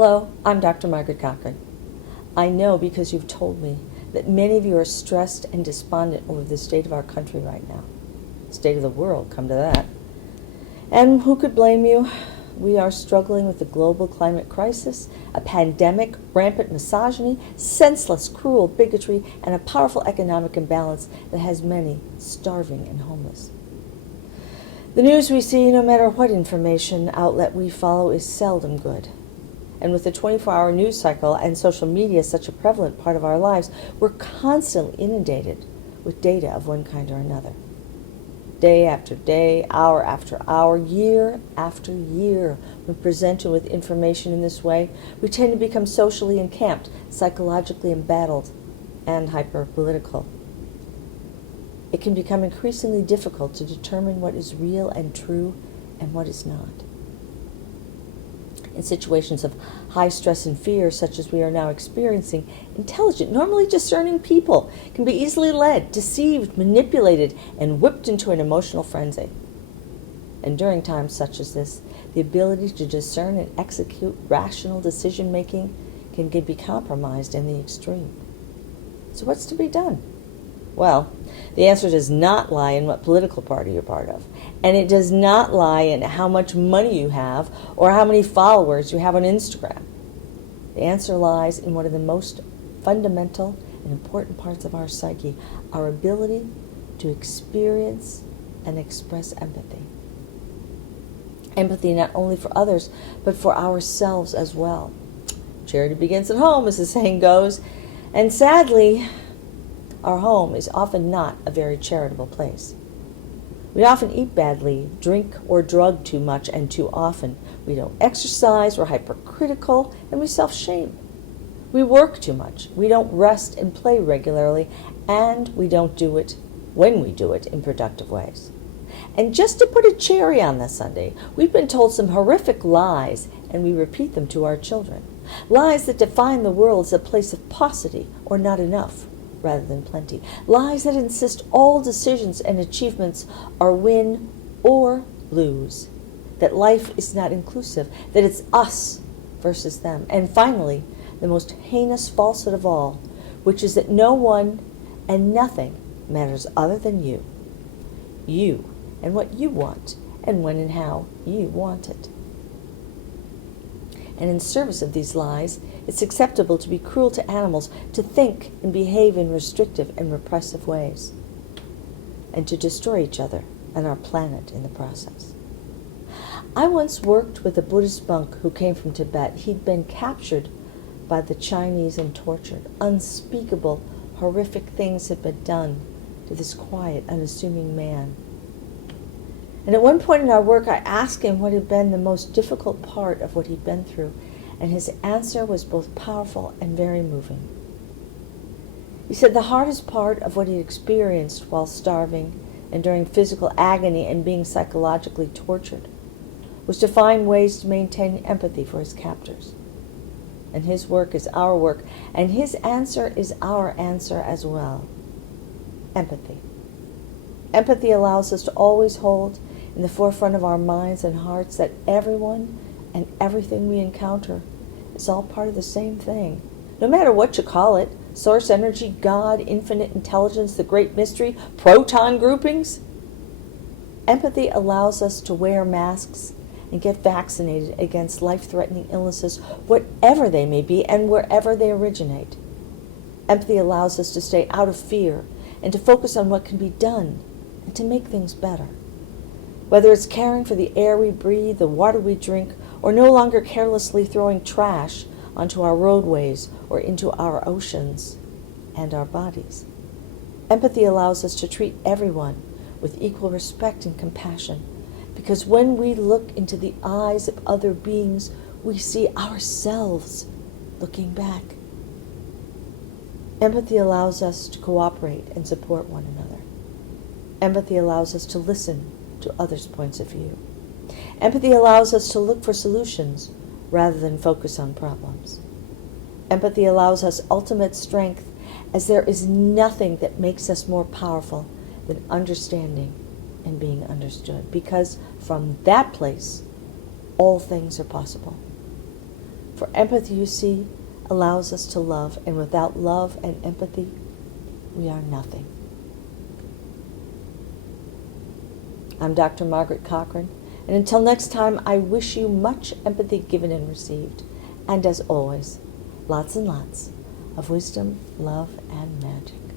Hello, I'm Dr. Margaret Cochran. I know because you've told me that many of you are stressed and despondent over the state of our country right now. State of the world, come to that. And who could blame you? We are struggling with the global climate crisis, a pandemic, rampant misogyny, senseless, cruel bigotry, and a powerful economic imbalance that has many starving and homeless. The news we see, no matter what information outlet we follow, is seldom good. And with the 24-hour news cycle and social media such a prevalent part of our lives, we're constantly inundated with data of one kind or another. Day after day, hour after hour, year after year, when presented with information in this way, we tend to become socially encamped, psychologically embattled, and hyper-political. It can become increasingly difficult to determine what is real and true and what is not. In situations of high stress and fear, such as we are now experiencing, intelligent, normally discerning people can be easily led, deceived, manipulated, and whipped into an emotional frenzy. And during times such as this, the ability to discern and execute rational decision-making can be compromised in the extreme. So what's to be done? Well, the answer does not lie in what political party you're part of. And it does not lie in how much money you have or how many followers you have on Instagram. The answer lies in one of the most fundamental and important parts of our psyche, our ability to experience and express empathy. Empathy not only for others, but for ourselves as well. Charity begins at home, as the saying goes. And sadly, our home is often not a very charitable place. We often eat badly, drink or drug too much and too often. We don't exercise, we're hypercritical, and we self-shame. We work too much, we don't rest and play regularly, and we don't do it when we do it in productive ways. And just to put a cherry on this sundae, we've been told some horrific lies, and we repeat them to our children. Lies that define the world as a place of paucity or not enough, rather than plenty. Lies that insist all decisions and achievements are win or lose. That life is not inclusive. That it's us versus them. And finally, the most heinous falsehood of all, which is that no one and nothing matters other than you. You and what you want and when and how you want it. And in service of these lies, it's acceptable to be cruel to animals, to think and behave in restrictive and repressive ways, and to destroy each other and our planet in the process. I once worked with a Buddhist monk who came from Tibet. He'd been captured by the Chinese and tortured. Unspeakable, horrific things had been done to this quiet, unassuming man. And at one point in our work, I asked him what had been the most difficult part of what he'd been through, and his answer was both powerful and very moving. He said the hardest part of what he experienced while starving, enduring physical agony, and being psychologically tortured was to find ways to maintain empathy for his captors. And his work is our work, and his answer is our answer as well. Empathy. Empathy allows us to always hold in the forefront of our minds and hearts that everyone and everything we encounter is all part of the same thing. No matter what you call it, source energy, God, infinite intelligence, the great mystery, proton groupings. Empathy allows us to wear masks and get vaccinated against life-threatening illnesses, whatever they may be and wherever they originate. Empathy allows us to stay out of fear and to focus on what can be done and to make things better. Whether it's caring for the air we breathe, the water we drink, or no longer carelessly throwing trash onto our roadways or into our oceans and our bodies. Empathy allows us to treat everyone with equal respect and compassion, because when we look into the eyes of other beings, we see ourselves looking back. Empathy allows us to cooperate and support one another. Empathy allows us to listen to others' points of view. Empathy allows us to look for solutions rather than focus on problems. Empathy allows us ultimate strength, as there is nothing that makes us more powerful than understanding and being understood, because from that place, all things are possible. For empathy, you see, allows us to love, and without love and empathy, we are nothing. I'm Dr. Margaret Cochran, and until next time, I wish you much empathy given and received, and as always, lots and lots of wisdom, love, and magic.